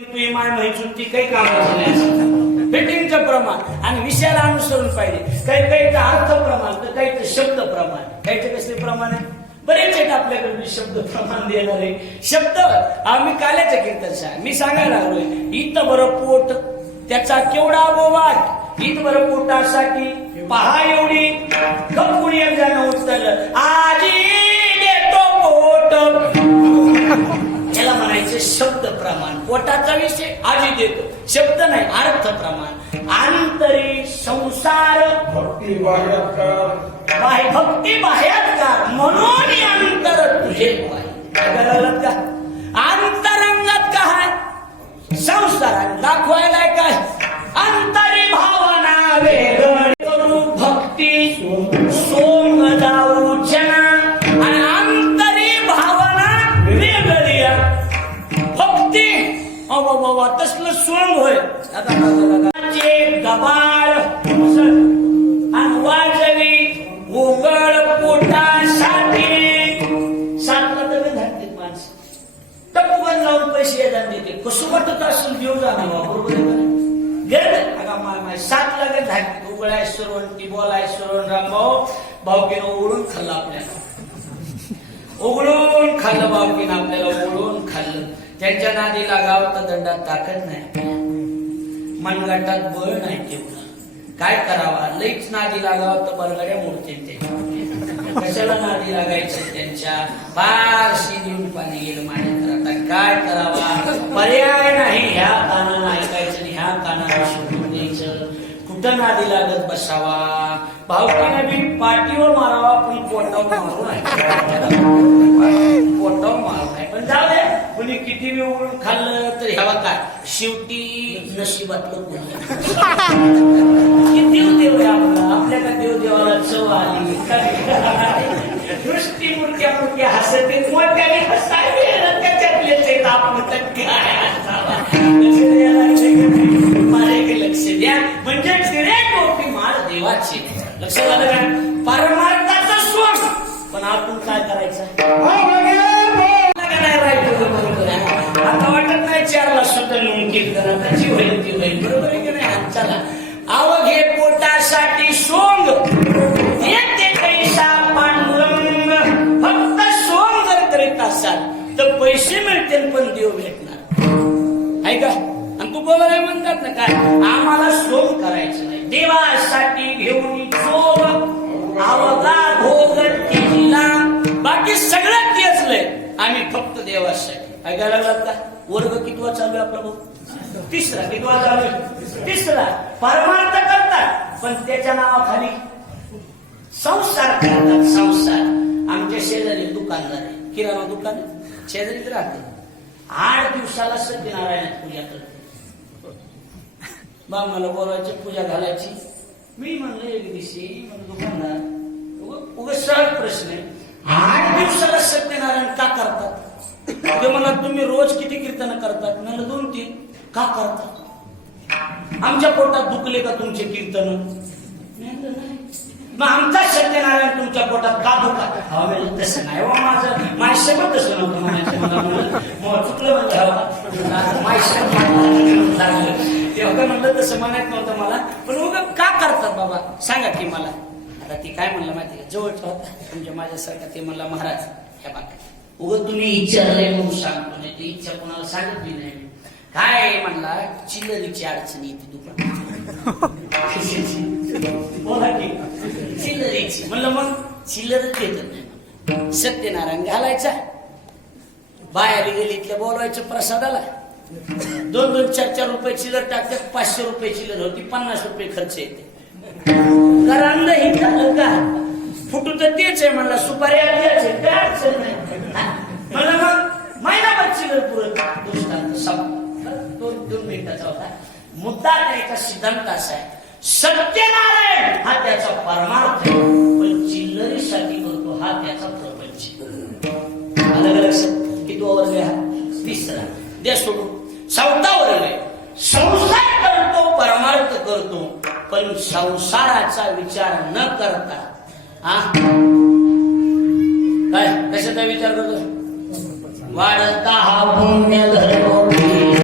तुम्ही माय माहिती ती काही कामाची नाही फिटिंगचं प्रमाण आणि विषयाला अनुसरून पाहिजे. काही काही तर अर्थ प्रमाण तर काही तर शब्द प्रमाण. काहीचे कसले प्रमाण आहे? बरेच आहेत आपल्याकडे शब्द प्रमाण देणारे. शब्द आम्ही काल्याच्या कीर्तन मी सांगायला लागलोय इथं बरं पोट त्याचा केवढा बोवाट इत बरं पोटासाठी पहा एवढी. कप कुणी एकदा जण उचललं म्हणायचे शब्द प्रमाण. पोटाचा विषय आधी देतो. शब्द नाही अर्थ प्रमाण. आंतरी संसार भक्ती बाह्य भक्ती बाह्यात्कार. म्हणून अंतर तुझे अंतरंगात काय संसारात दाखवायला अबा बाबा होय गबाळ आणि वाजवी उघड पोटासाठी. सातला तर धरतील माणसं. टपकन लावून पैसे येतात देते कसुमट वाटत असेल देऊ जाणं बा, बरोबर आहे का नाही? गेलं अगा सात लागत धाकते उघडाय सरवण ती बोलाय सरवण रामभाऊ. भाऊकीनं उघडून खाल्लं आपल्याला. उघडून खाल्लं भाऊकीनं आपल्याला उघडून खाल्लं. त्यांच्या नादी लागावं तर दंडात ताकद नाही. मनगटात बळ नाही तेवढं. काय करावा? लईच नादी लागावं तर बरगड्या मोडतील ते. कशाला नादी लागायचं त्यांच्या? फारशी देऊन पाणी गेलं माझ्याकडे आता काय करावा? पर्याय नाही. ह्या कानानं ऐकायचं आणि ह्या कानाला शिकून द्यायचं. कुठं नादी लागत बसावा? भावकीने बी पाठीवर मारावा पण पोटावर मारू नाही पोटावर मारू नाही पण जाऊ दे कुणी किती बी उघडून खाल्लं तर ह्यावा काय शेवटी नशिबातलं कोण देव देव आहे आपला आपल्याला देव देवाला चव आली दृष्टी मूर्त्या मूर्त्या हसते मोठ्याने आहेत आपण तर काय हसावा. लक्ष द्या म्हणजे देवाची का परमार्थाचा स्वर पण आपण काय करायचं मला काय बरोबर आहे. आता वाटत नाही चारला सुद्धा मुमकिन करा त्याची होईल ती होईल. बरोबर आहे की नाही? हा, चला. अवघे पोटासाठी सोंग. येते कैसा पांडुरंग. फक्त सोंग जर करीत असाल तर पैसे मिळतील पण देव भेटणार. ऐका आणि तू बोलाय म्हणतात ना काय? आम्हाला सोंग करायचं नाही. देवासाठी घेऊन फक्त देवासाठी ऐकायला लागलात का वर्ग कितवा चालू आहे आपला भाऊ? तिसरा. कितवा चालू आहे? तिसरा. परमार्थ करतात पण त्याच्या नावाखाली संसार करतात. संसार. आमच्या शेजारी दुकानदार आहे. किराणा दुकान शेजारीच राहते. आठ दिवसाला सत्यनारायणात पूजा करते. बा मला बोलायची पूजा घालायची. मी म्हणलं एक दिवशी म्हणून दुकानदार. उग- उग सहज प्रश्न आहे. आठ दिवसाला सत्यनारायण का करतात? ते म्हणला तुम्ही रोज किती कीर्तन करतात म्हणलं दोन तीन का करतात आमच्या पोटात दुखले का तुमचे कीर्तन? नाही. मग आमचा सत्यनारायण तुमच्या पोटात का दुखा हा म्हणलं, तसं नाही हो माझं. माझ्या तसं नव्हतं म्हणायचं म्हणलं हो तेव्हा म्हणलं तसं म्हणायचं नव्हतं मला. पण मग का करतात बाबा? सांगा की मला. आता ती काय म्हणलं माहिती जवळ जवळचा होता. तुमच्या माझ्यासारखा ते म्हणला महाराज ह्या बाकी उगं तुम्ही विचारलंय म्हणून सांगतो नाही ते इच्छा कोणाला सांगतली नाही काय म्हणला? चिल्लरीची अडचणी येते दुकान चिल्लरीची. म्हणलं मग चिल्लरच देत नाही सत्यनारायण घालायचा. बाहेर गेलीतल्या बोलवायचं प्रसादाला. दोन दोन चार चार रुपये चिलर टाकतात पाचशे रुपये चिलर होती पन्नास रुपये खर्च येते. कारण हे झालं का फुटू तर तेच आहे म्हणला सुपारी आहे अडचण नाही हा? म्हणलं मग महिनाभर पुरत दृष्टांत सम दोन दोन मिनिटाचा होता मुद्दा त्याचा सिद्धांत असा आहे सत्यनारायण हा त्याचा परमार्थ पण चिल्लरीसाठी करतो हा त्याचा प्रपंच अलग अलग किती वर्ग हा तिसरा देश सोडून चौथा वर्ग संसार करतो परमार्थ करतो पण संसाराचा विचार न करता आ कशाचा विचार करतो. वाढता हा पुण्य धर्म.